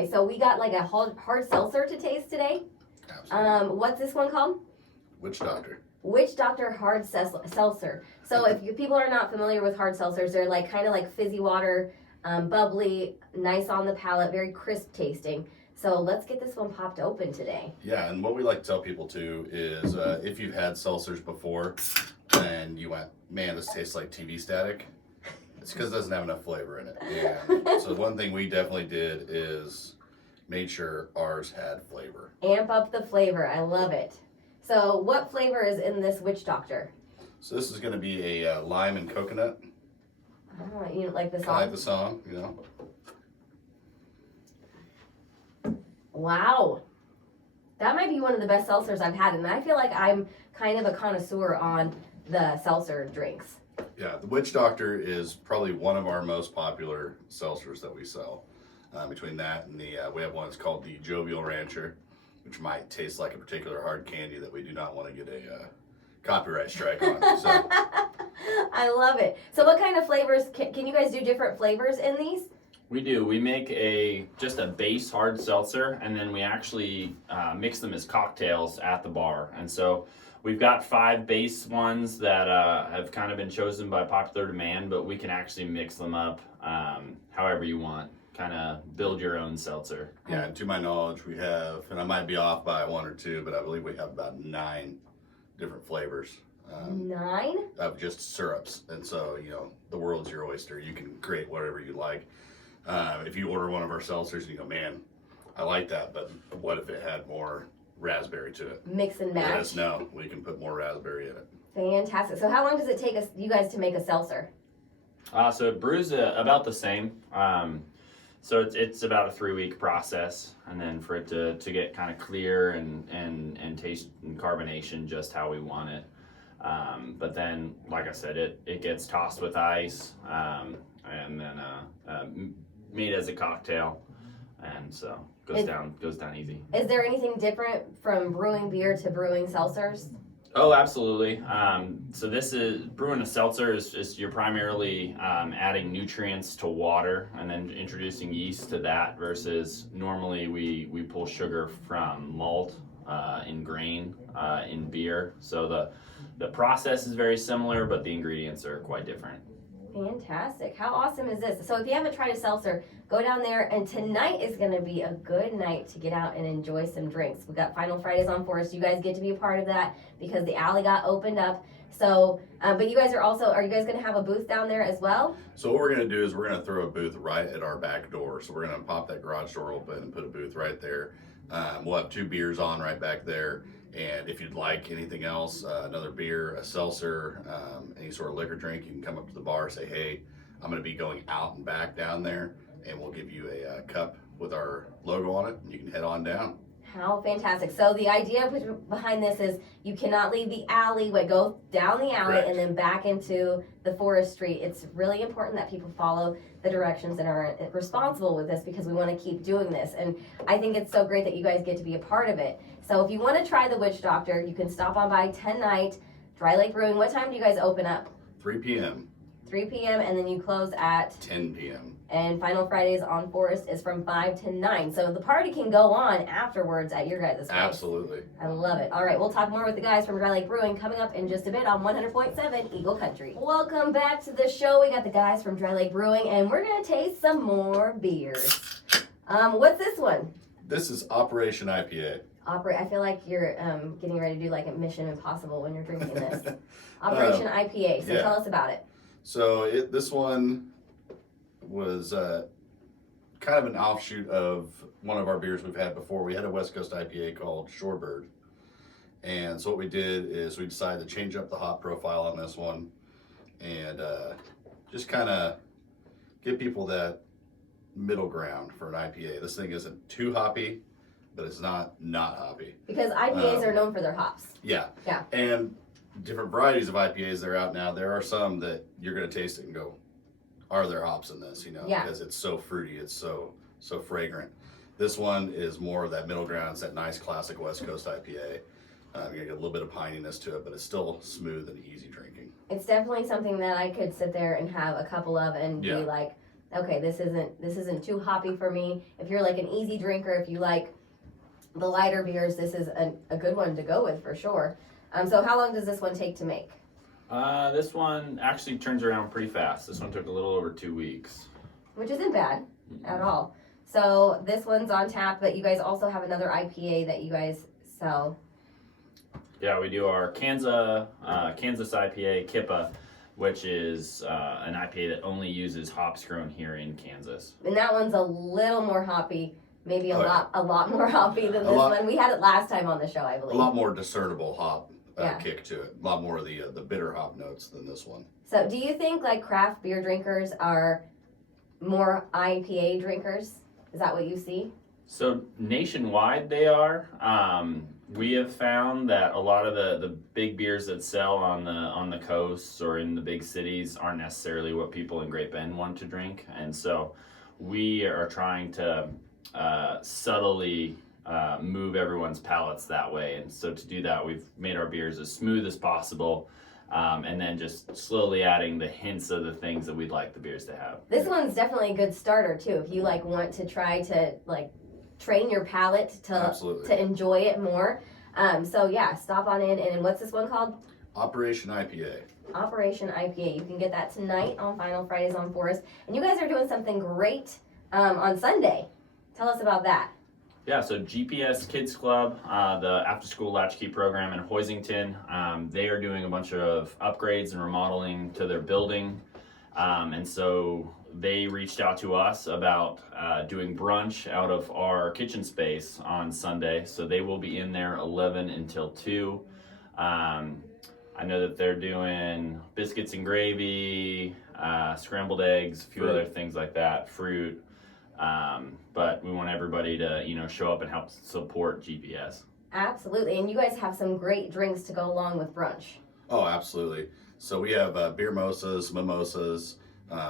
Okay, so we got like a hard seltzer to taste today. Absolutely. What's this one called? Witch Doctor. Witch Doctor Hard Seltzer. So if people are not familiar with hard seltzers, they're like kind of like fizzy water, bubbly, nice on the palate, very crisp tasting. So let's get this one popped open today. Yeah, and what we like to tell people too is if you've had seltzers before and you went, man, this tastes like TV static, it's because it doesn't have enough flavor in it. And so one thing we definitely did is made sure ours had flavor. Amp up the flavor. I love it. So what flavor is in this Witch Doctor? So this is going to be a lime and coconut. Oh, you like the song? I like the song, you know. Wow. That might be one of the best seltzers I've had, and I feel like I'm kind of a connoisseur on the seltzer drinks. Yeah, the Witch Doctor is probably one of our most popular seltzers that we sell. Between that and we have one that's called the Jovial Rancher, which might taste like a particular hard candy that we do not want to get a copyright strike on. So. I love it. So what kind of flavors, can you guys do different flavors in these? We do. We make just a base hard seltzer, and then we actually mix them as cocktails at the bar. And so we've got 5 base ones that have kind of been chosen by popular demand, but we can actually mix them up however you want. Kind of build your own seltzer. Yeah, and to my knowledge, we have, and I might be off by 1 or 2, but I believe we have about 9 different flavors. 9? Of just syrups. And so, you know, the world's your oyster. You can create whatever you like. If you order one of our seltzers and you go, man, I like that, but what if it had more raspberry to it? Mix and match? Let us know. We can put more raspberry in it. Fantastic. So how long does it take you guys to make a seltzer? So it brews about the same. So it's about a 3-week process, and then for it to get kind of clear and taste and carbonation just how we want it. But then, like I said, it gets tossed with ice and then made as a cocktail, and so goes down easy. Is there anything different from brewing beer to brewing seltzers? Oh, absolutely. So this is brewing a seltzer is just you're primarily adding nutrients to water and then introducing yeast to that versus normally we pull sugar from malt in grain in beer. So the process is very similar, but the ingredients are quite different. Fantastic. How awesome is this? So if you haven't tried a seltzer, go down there, and tonight is going to be a good night to get out and enjoy some drinks. We got Final Fridays on Forest. You guys get to be a part of that because the alley got opened up. So, but you guys are you guys going to have a booth down there as well? So what we're going to do is we're going to throw a booth right at our back door. So we're going to pop that garage door open and put a booth right there. We'll have 2 beers on right back there. And if you'd like anything else, another beer, a seltzer, any sort of liquor drink, you can come up to the bar and say, hey, I'm going to be going out and back down there, and we'll give you a cup with our logo on it, and you can head on down. How fantastic. So the idea behind this is you cannot leave the alley, go down the alley Correct. And then back into the forestry. It's really important that people follow the directions and are responsible with this because we want to keep doing this. And I think it's so great that you guys get to be a part of it. So if you want to try the Witch Doctor, you can stop on by tonight, Dry Lake Brewing. What time do you guys open up? 3 p.m. 3 p.m. and then you close at 10 p.m. And Final Fridays on Forest is from 5 to 9. So the party can go on afterwards at your guys' place. Absolutely. I love it. All right, we'll talk more with the guys from Dry Lake Brewing coming up in just a bit on 100.7 Eagle Country. Welcome back to the show. We got the guys from Dry Lake Brewing, and we're going to taste some more beers. What's this one? This is Operation IPA. I feel like you're getting ready to do like a Mission Impossible when you're drinking this. Operation IPA. So yeah. Tell us about it. So this one was kind of an offshoot of one of our beers we've had before. We had a West Coast IPA called Shorebird. And so what we did is we decided to change up the hop profile on this one and just kind of give people that middle ground for an IPA. This thing isn't too hoppy, but it's not hoppy. Because IPAs are known for their hops. Yeah. Yeah. And different varieties of IPAs that are out now. There are some that you're going to taste it and go, are there hops in this? You know, yeah. Because it's so fruity, it's so fragrant. This one is more of that middle ground. It's that nice classic West Coast IPA. You're going to get a little bit of pininess to it, but it's still smooth and easy drinking. It's definitely something that I could sit there and have a couple of and yeah. be like, okay, this isn't too hoppy for me. If you're like an easy drinker, if you like the lighter beers, this is a good one to go with for sure. So how long does this one take to make? This one actually turns around pretty fast. This one took a little over 2 weeks. Which isn't bad at all. So this one's on tap, but you guys also have another IPA that you guys sell. Yeah, we do our Kansas IPA Kippa, which is an IPA that only uses hops grown here in Kansas. And that one's a little more hoppy, maybe a lot more hoppy than this one. We had it last time on the show, I believe. A lot more discernible hop kick to it. A lot more of the bitter hop notes than this one. So do you think like craft beer drinkers are more IPA drinkers? Is that what you see? So nationwide they are. We have found that a lot of the big beers that sell on the coasts or in the big cities aren't necessarily what people in Great Bend want to drink, and so we are trying to subtly move everyone's palates that way. And so to do that, we've made our beers as smooth as possible, and then just slowly adding the hints of the things that we'd like the beers to have. This one's definitely a good starter too. If you like want to try to like train your palate to enjoy it more. So yeah, stop on in. And what's this one called? Operation IPA. Operation IPA. You can get that tonight on Final Fridays on Forest. And you guys are doing something great on Sunday. Tell us about that. Yeah, so GPS Kids Club, the after-school latchkey program in Hoisington, they are doing a bunch of upgrades and remodeling to their building. And so they reached out to us about doing brunch out of our kitchen space on Sunday. So they will be in there 11 until 2. I know that they're doing biscuits and gravy, scrambled eggs, a few other things like that, fruit. But we want everybody to, show up and help support GPS. Absolutely. And you guys have some great drinks to go along with brunch. Oh, absolutely. So we have beer mimosas,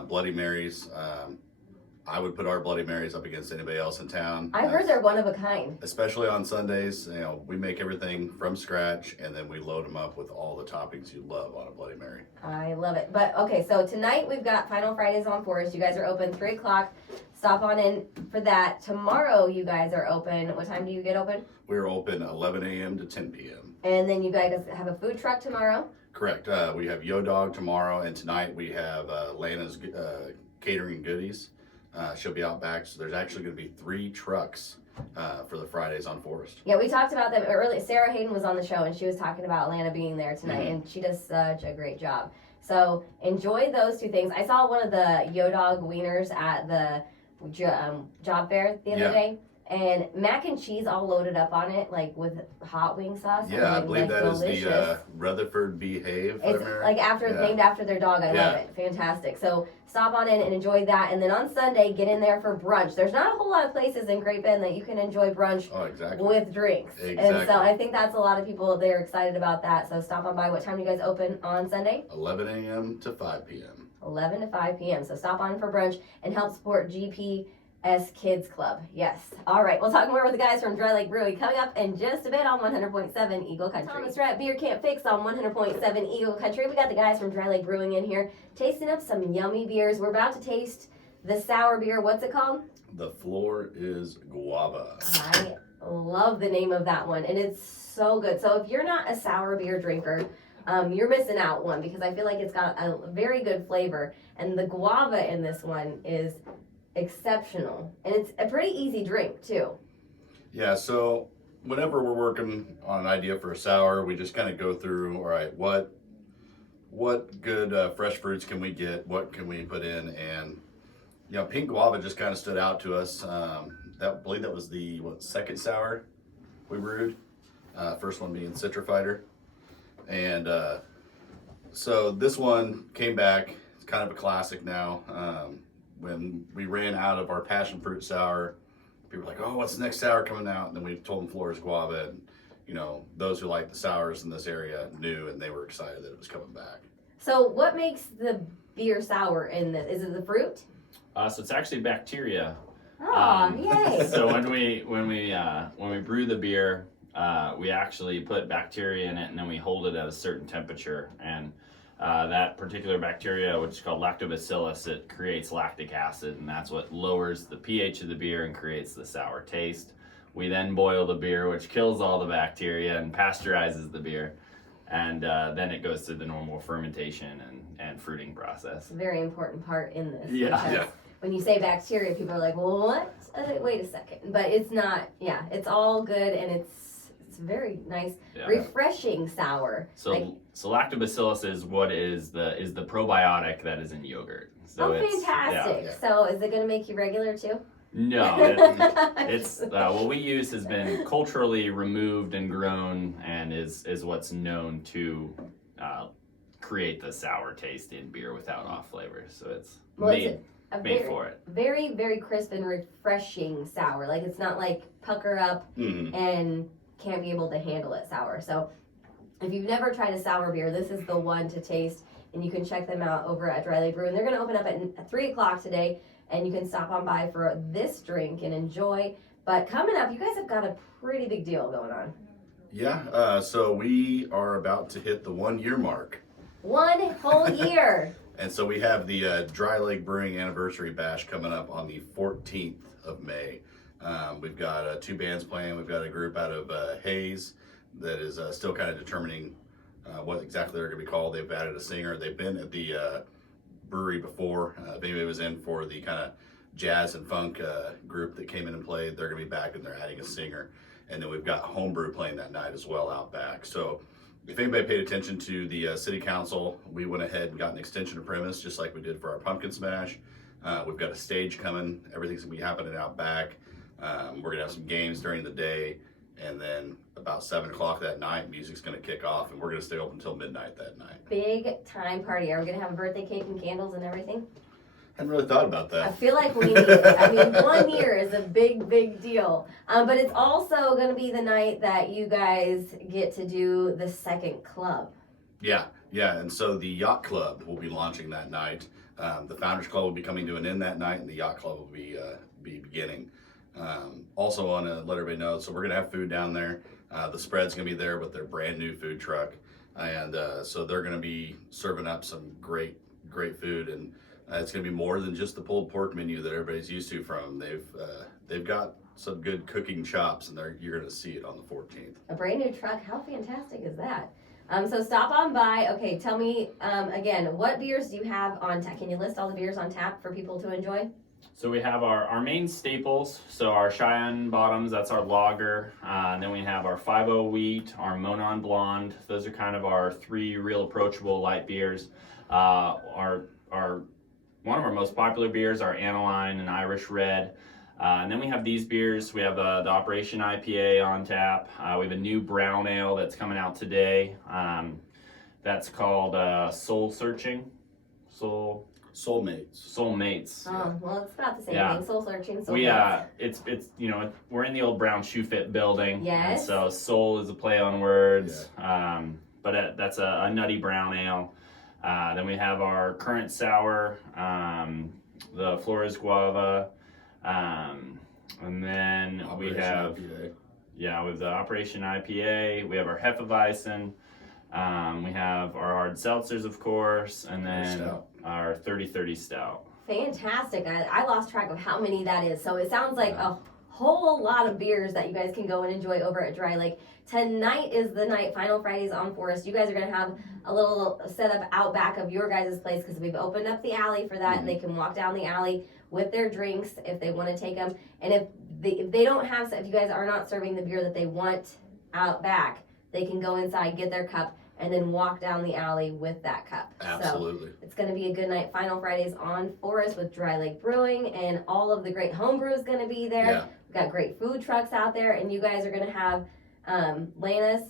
Bloody Marys. I would put our Bloody Marys up against anybody else in town. I've heard they're one of a kind. Especially on Sundays, we make everything from scratch and then we load them up with all the toppings you love on a Bloody Mary. I love it. But okay, so tonight we've got Final Fridays on Forest. You guys are open 3 o'clock. Stop on in for that. Tomorrow you guys are open. What time do you get open? We're open 11 a.m. to 10 p.m. And then you guys have a food truck tomorrow? Correct. We have Yo Dog tomorrow, and tonight we have Lana's catering goodies. She'll be out back, so there's actually going to be 3 trucks for the Fridays on Forest. Yeah, we talked about them earlier. Sarah Hayden was on the show, and she was talking about Lana being there tonight, and she does such a great job. So enjoy those 2 things. I saw one of the Yo Dog wieners at the job fair the other day. And mac and cheese all loaded up on it, like with hot wing sauce. Yeah, I believe that delicious. Is the Rutherford Behave. It's like named after their dog. I love it. Fantastic. So stop on in and enjoy that. And then on Sunday, get in there for brunch. There's not a whole lot of places in Great Bend that you can enjoy brunch with drinks. Exactly. And so I think that's a lot of people, they're excited about that. So stop on by. What time do you guys open on Sunday? 11 a.m. to 5 p.m. 11 to 5 p.m. So stop on for brunch and help support GPS Kids Club. Yes. All right. We'll talk more with the guys from Dry Lake Brewery coming up in just a bit on 100.7 Eagle Country. Thomas Rat Beer Can't Fix on 100.7 Eagle Country. We got the guys from Dry Lake Brewing in here tasting up some yummy beers. We're about to taste the sour beer. What's it called? The Floor is Guava. I love the name of that one, and it's so good. So if you're not a sour beer drinker, you're missing out one, because I feel like it's got a very good flavor, and the guava in this one is exceptional, and it's a pretty easy drink too. Yeah, so whenever we're working on an idea for a sour, we just kind of go through, all right, what good fresh fruits can we get, what can we put in, and pink guava just kind of stood out to us. I believe that was the second sour we brewed, first one being Citra Fighter, and so this one came back. It's kind of a classic now. When we ran out of our passion fruit sour, people were like, oh, what's the next sour coming out? And then we told them Flores Guava, and those who like the sours in this area knew, and they were excited that it was coming back. So what makes the beer sour in this? Is it the fruit? So it's actually bacteria. Oh, yay. So when we brew the beer, we actually put bacteria in it, and then we hold it at a certain temperature, and that particular bacteria, which is called lactobacillus, it creates lactic acid, and that's what lowers the pH of the beer and creates the sour taste. We then boil the beer, which kills all the bacteria and pasteurizes the beer, and then it goes through the normal fermentation and fruiting process. It's a very important part in this. Yeah. because Yeah. When you say bacteria, people are like, well, what? Wait a second. But it's not, it's all good, and it's very nice, Yeah. refreshing sour. So lactobacillus is what is the probiotic that is in yogurt. So Fantastic. Yeah. So is it going to make you regular too? No, it's what we use has been culturally removed and grown, and is what's known to create the sour taste in beer without off flavors. So it's made for it. Very, very crisp and refreshing sour. Like it's not like pucker up and can't be able to handle it sour. So if you've never tried a sour beer, this is the one to taste, and you can check them out over at Dry Lake Brewing. They're going to open up at 3 o'clock today, and you can stop on by for this drink and enjoy. But coming up, you guys have got a pretty big deal going on. Yeah, so we are about to hit the 1 year mark. 1 whole year. And so we have the Dry Lake Brewing Anniversary Bash coming up on the 14th of May. We've got 2 bands playing. We've got a group out of Hayes that is still kind of determining what exactly they're going to be called. They've added a singer. They've been at the brewery before. If anybody was in for the kind of jazz and funk group that came in and played, they're going to be back, and they're adding a singer. And then we've got Homebrew playing that night as well out back. So if anybody paid attention to the city council, we went ahead and got an extension of premise, just like we did for our pumpkin smash. We've got a stage coming. Everything's going to be happening out back. We're going to have some games during the day. And then about 7 o'clock that night, music's going to kick off, and we're going to stay open until midnight that night. Big time party. Are we going to have a birthday cake and candles and everything? Hadn't really thought about I that. feel like we need it. I mean, 1 year is a big, big deal. But it's also going to be the night that you guys get to do the second club. Yeah. And so the Yacht Club will be launching that night. The Founders Club will be coming to an end that night, and the Yacht Club will be beginning. Also want to let everybody know, so we're going to have food down there. The Spread's going to be there with their brand new food truck. And so they're going to be serving up some great food. And it's going to be more than just the pulled pork menu that everybody's used to from them. They've got some good cooking chops, and you're going to see it on the 14th. A brand new truck. How fantastic is that? So stop on by. Okay, tell me again, what beers do you have on tap? Can you list all the beers on tap for people to enjoy? So we have our main staples. So our Cheyenne Bottoms, that's our lager. And then we have our 5-0 Wheat, our Monon Blonde. Those are kind of our 3 real approachable light beers. Our one of our most popular beers are Aniline and Irish Red. And then we have these beers. We have the Operation IPA on tap. We have a new brown ale that's coming out today. That's called Soul Searching. Soulmates. Oh, well, it's about the same Yeah. thing. Soul searching. Soul We mates. it's we're in the old Brown Shoe Fit building. Yes. And so soul is a play on words. But that's a nutty brown ale. Then we have our current sour, the Flores Guava, and then we have IPA. we have the Operation IPA. We have our Hefeweizen. We have our hard seltzers, of course, and then Stout. our 30-30 stout. Fantastic. I lost track of how many that is. So it sounds like a whole lot of beers that you guys can go and enjoy over at Dry Lake. Tonight is the night, Final Fridays on Forest. You guys are going to have a little setup out back of your guys' place because we've opened up the alley for that. They can walk down the alley with their drinks if they want to take them. And if they don't have, if you guys are not serving the beer that they want out back, they can go inside, get their cup, and then walk down the alley with that cup. Absolutely. So it's going to be a good night. Final Fridays on Forest with Dry Lake Brewing, and all of the great homebrew is going to be there. Yeah. We've got great food trucks out there, and you guys are going to have Lana's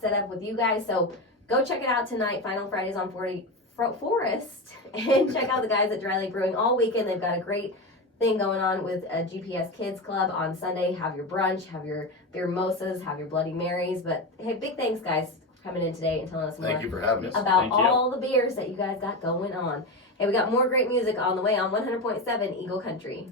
set up with you guys. So go check it out tonight. Final Fridays on Forest, and check out the guys at Dry Lake Brewing all weekend. They've got a great thing going on with a GPS Kids Club on Sunday. Have your brunch, have your beer mimosas, have your Bloody Marys. But hey, big thanks, guys, for coming in today and telling us Thank more you for having us. about Thank you. all the beers that you guys got going on. Hey, we got more great music on the way on 100.7 Eagle Country.